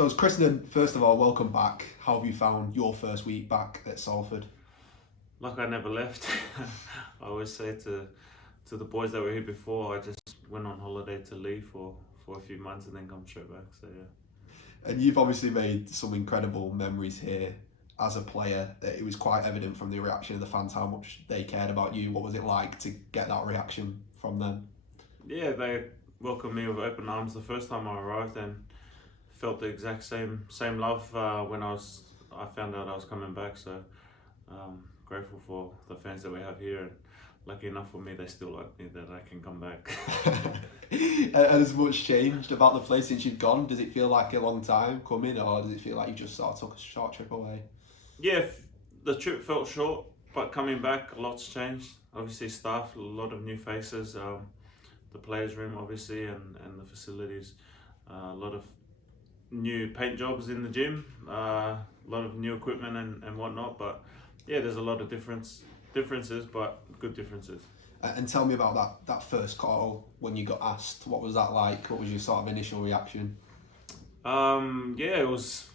So, as Krisnan, first of all, welcome back. How have you found your first week back at Salford? Like I never left. I always say to the boys that were here before, I just went on holiday to leave for a few months and then come straight back. So yeah. And you've obviously made some incredible memories here as a player. It was quite evident from the reaction of the fans how much they cared about you. What was it like to get that reaction from them? Yeah, they welcomed me with open arms the first time I arrived and felt the exact same love when I found out I was coming back. So grateful for the fans that we have here. And lucky enough for me, they still like me that I can come back. And has much changed about the place since you've gone? Does it feel like a long time coming, or does it feel like you just sort of took a short trip away? Yeah, the trip felt short, but coming back, a lot's changed. Obviously, staff, a lot of new faces. The players' room, obviously, and the facilities. A lot of new paint jobs in the gym. A lot of new equipment and whatnot. But yeah, there's a lot of differences, but good differences. And tell me about that first call when you got asked. What was that like? What was your sort of initial reaction? Yeah, it was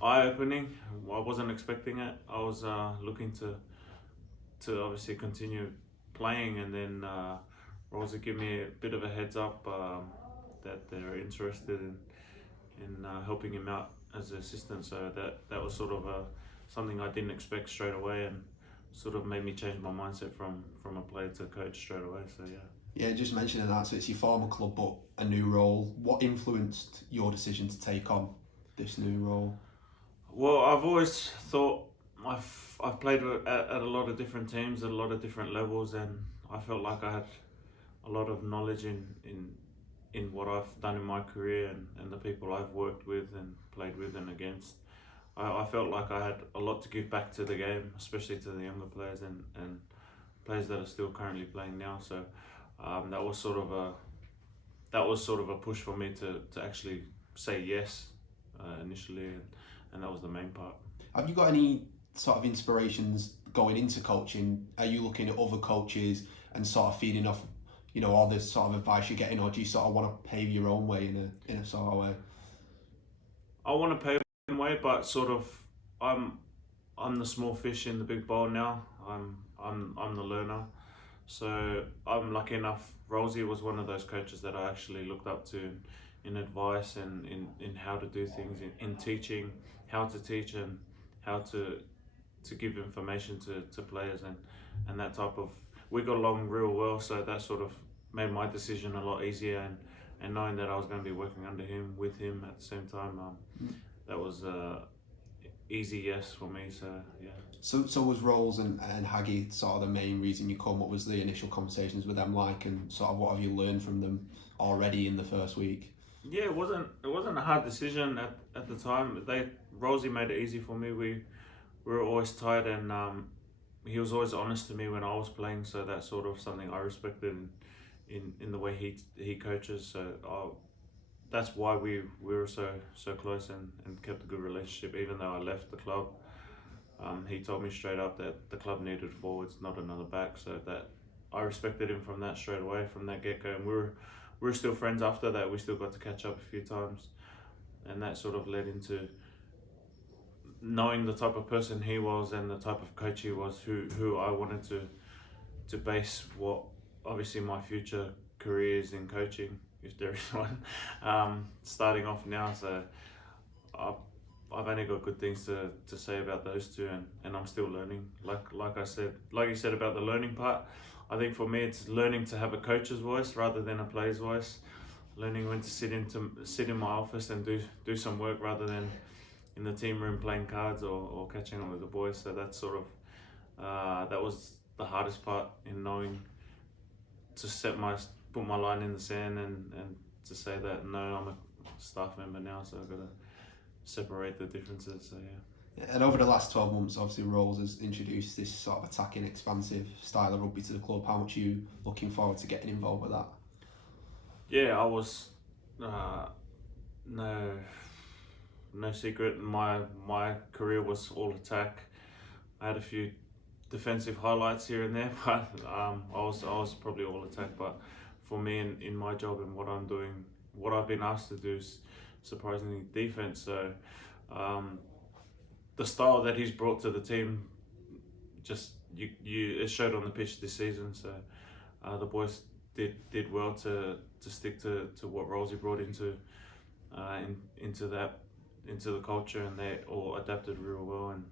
eye-opening. I wasn't expecting it. I was looking to obviously continue playing, and then Rosa give me a bit of a heads up that they're interested in helping him out as an assistant. So that was sort of something I didn't expect straight away, and sort of made me change my mindset from a player to coach straight away. So yeah. Yeah, just mentioning that, so it's your former club but a new role. What influenced your decision to take on this new role? Well, I've always thought I've played at a lot of different teams at a lot of different levels, and I felt like I had a lot of knowledge in what I've done in my career and the people I've worked with and played with and against. I felt like I had a lot to give back to the game, especially to the younger players and players that are still currently playing now. So that was sort of a push for me to actually say yes initially, and that was the main part. Have you got any sort of inspirations going into coaching? Are you looking at other coaches and sort of feeding off, all the sort of advice you're getting, or do you sort of want to pave your own way in a sort of way? I want to pay my way, but sort of I'm I'm the small fish in the big bowl now. I'm the learner. So I'm lucky enough. Rosie was one of those coaches that I actually looked up to in advice and in how to do things, in teaching, how to teach and how to give information to players and that type of. We got along real well, so that sort of made my decision a lot easier and knowing that I was going to be working under him with him at the same time, that was easy yes for me. So yeah. So was Rolls and Haggy sort of the main reason you come? What was the initial conversations with them like, and sort of what have you learned from them already in the first week? Yeah, it wasn't a hard decision at the time. Rosie made it easy for me. We were always tight, and he was always honest to me when I was playing. So that's sort of something I respected in the way he coaches. So that's why we were so close and kept a good relationship. Even though I left the club, he told me straight up that the club needed forwards, not another back. So that I respected him from that straight away, from that get go, and we were still friends after that. We still got to catch up a few times, and that sort of led into knowing the type of person he was and the type of coach he was, who I wanted to base what obviously my future career is in coaching, if there is one, starting off now. So I've, I've only got good things to say about those two, and I'm still learning. Like I said, like you said about the learning part, I think for me it's learning to have a coach's voice rather than a player's voice. Learning when to sit in my office and do some work rather than in the team room playing cards or catching up with the boys. So that's sort of that was the hardest part in knowing to put my line in the sand and to say that no, I'm a staff member now, so I've got to separate the differences. So yeah. And over the last 12 months, obviously, Rolls has introduced this sort of attacking, expansive style of rugby to the club. How much are you looking forward to getting involved with that? Yeah, I was no secret. My career was all attack. I had a few defensive highlights here and there, but I was probably all attack. But for me in my job and what I'm doing, what I've been asked to do is surprisingly defense. So the style that he's brought to the team, just it showed on the pitch this season. So the boys did well to stick to what Rolsey brought into the culture, and they all adapted real well, and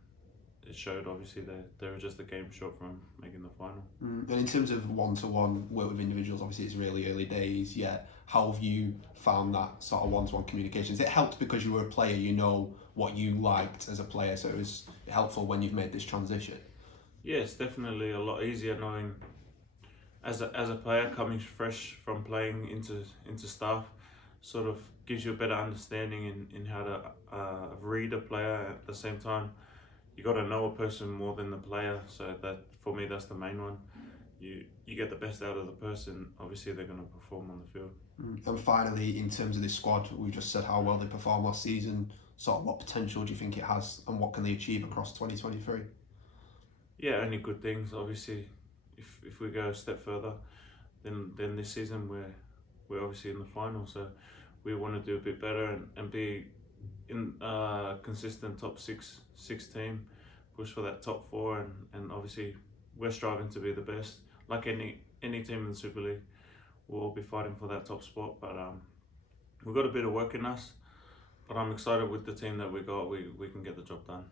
it showed. Obviously they were just a game short from making the final. And in terms of one-to-one work with individuals, obviously it's really early days yet. How have you found that sort of one-to-one communication? Has it helped because you were a player, you know what you liked as a player, so it was helpful when you've made this transition? Yeah, it's definitely a lot easier knowing as a player coming fresh from playing into staff, sort of gives you a better understanding in how to read a player. At the same time, you got to know a person more than the player. So that, for me, that's the main one. You get the best out of the person. Obviously, they're going to perform on the field. And finally, in terms of this squad, we just said how well they performed last season. Sort of what potential do you think it has, and what can they achieve across 2023? Yeah, only good things. Obviously, if we go a step further, then this season we're obviously in the final. So we want to do a bit better and be in consistent top six team, push for that top four, and obviously we're striving to be the best. Like any team in the Super League, we'll all be fighting for that top spot. But we've got a bit of work in us. But I'm excited with the team that we got. We can get the job done.